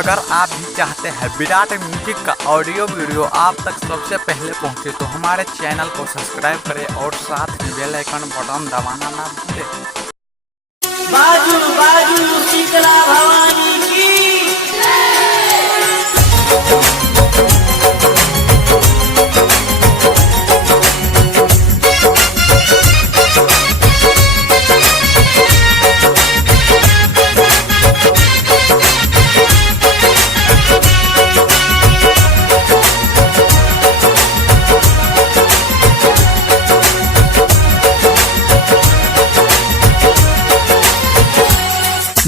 अगर आप भी चाहते हैं विराट म्यूजिक का ऑडियो वीडियो आप तक सबसे पहले पहुंचे तो हमारे चैनल को सब्सक्राइब करें और साथ में बेल आइकन बटन दबाना ना भूलें। बाजू बाजू शीतला भवानी की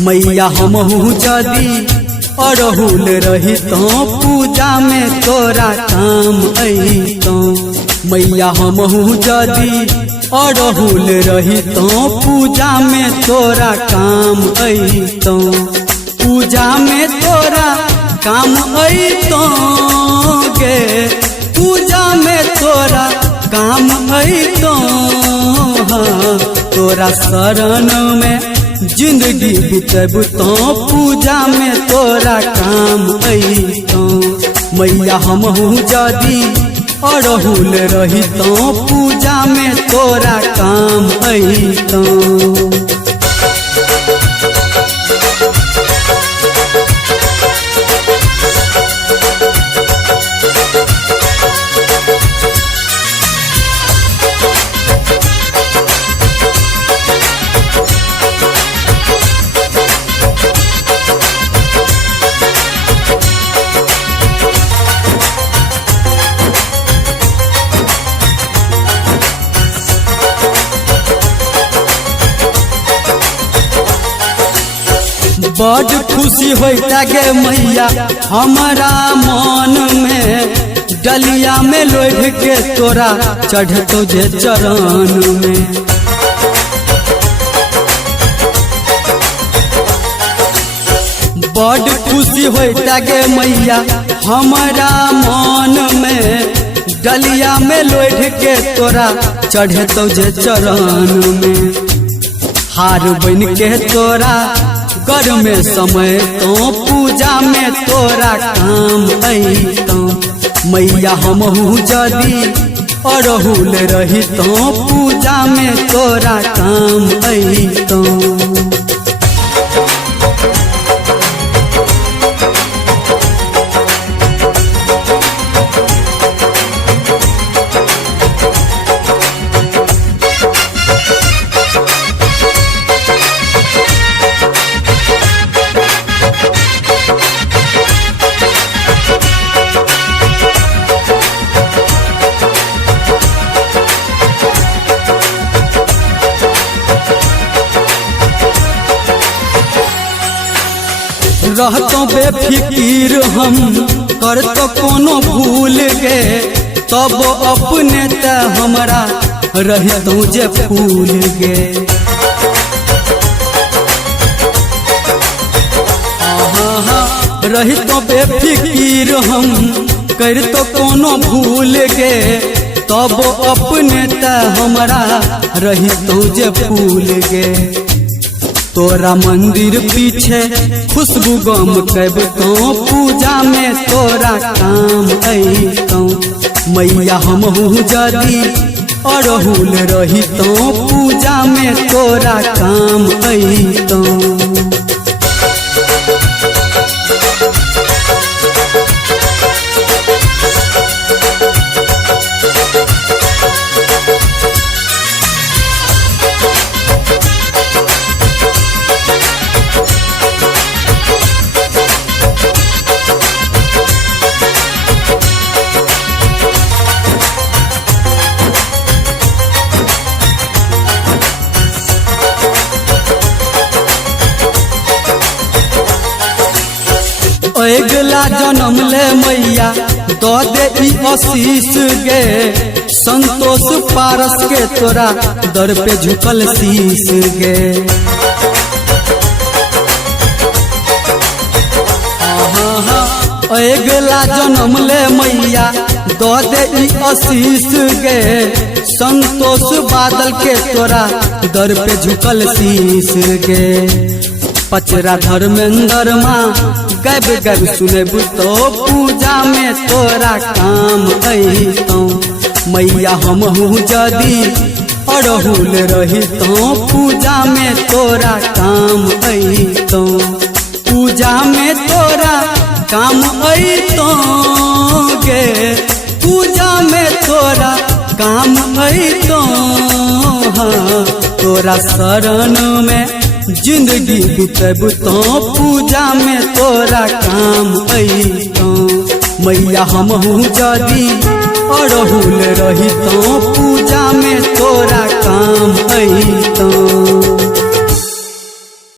मैया हमहू जदी अड़हुल रही तो पूजा में तोरा काम अइतो। मैया हमहू जदी अड़हुल रही तो पूजा में तोरा काम अइतो। पूजा में तोरा काम अइतो गे, पूजा में तोरा काम अइतो। हाँ, तोरा शरण में जिंदगी बितब तो पूजा में तोरा काम अइतो। मैया हमहू जदी अड़हुल रही तो पूजा में तोरा काम अइतो। बड़ खुशी होता गे मैया हमारा मन में, डलिया में लोढ़ के तोरा चढ़तो जे चरण में। बड़ खुशी होता गे मैया हमारा मन में, डलिया में लोढ़ के तोरा चढ़तो जे चरण में। हार बन के तोरा कर में समय तो पूजा में तोरा काम अइतो। मैया हमहू जदी अड़हुल रही तो पूजा में तोरा काम अइतो। रहतो बेफिकीर हम करतो कोनो भूल गे, तब अपने ते हमरा रहतो जे फूल गे। रहतो बेफिकीर हम करतो कोनो भूल गे, तब अपने ते हमरा रहतो जे फूल गे। तोरा मंदिर पीछे खुशबू गम कब तो पूजा में तोरा काम अइतो। मैया हमहू जदी अड़हुल रही तो पूजा में तोरा काम अइतो। अगला जन्म ले मैया दो दे ई आशीष गे, संतोष पारस के तोरा दर पे झुकल शीश गे। अगला जन्म ले मैया दो दे ई आशीष गे, संतोष बादल के तोरा दर पे झुकल शीश गे। पचरा धर्मेंद्र माँ गब गब सुनेबू तो पूजा में तोरा काम अइतौ। मैया हमहू जदी अड़हुल रही तो पूजा में तोरा काम अइतौ। पूजा में तोरा काम अइतौ गे, पूजा में तोरा काम अइतौ। हाँ, तोरा शरण में जिंदगी बितेबू तो पूजा में तोरा काम अइतौ। मैया हमहू जदी अड़हुल रही तो पूजा में तोरा काम अइतौ।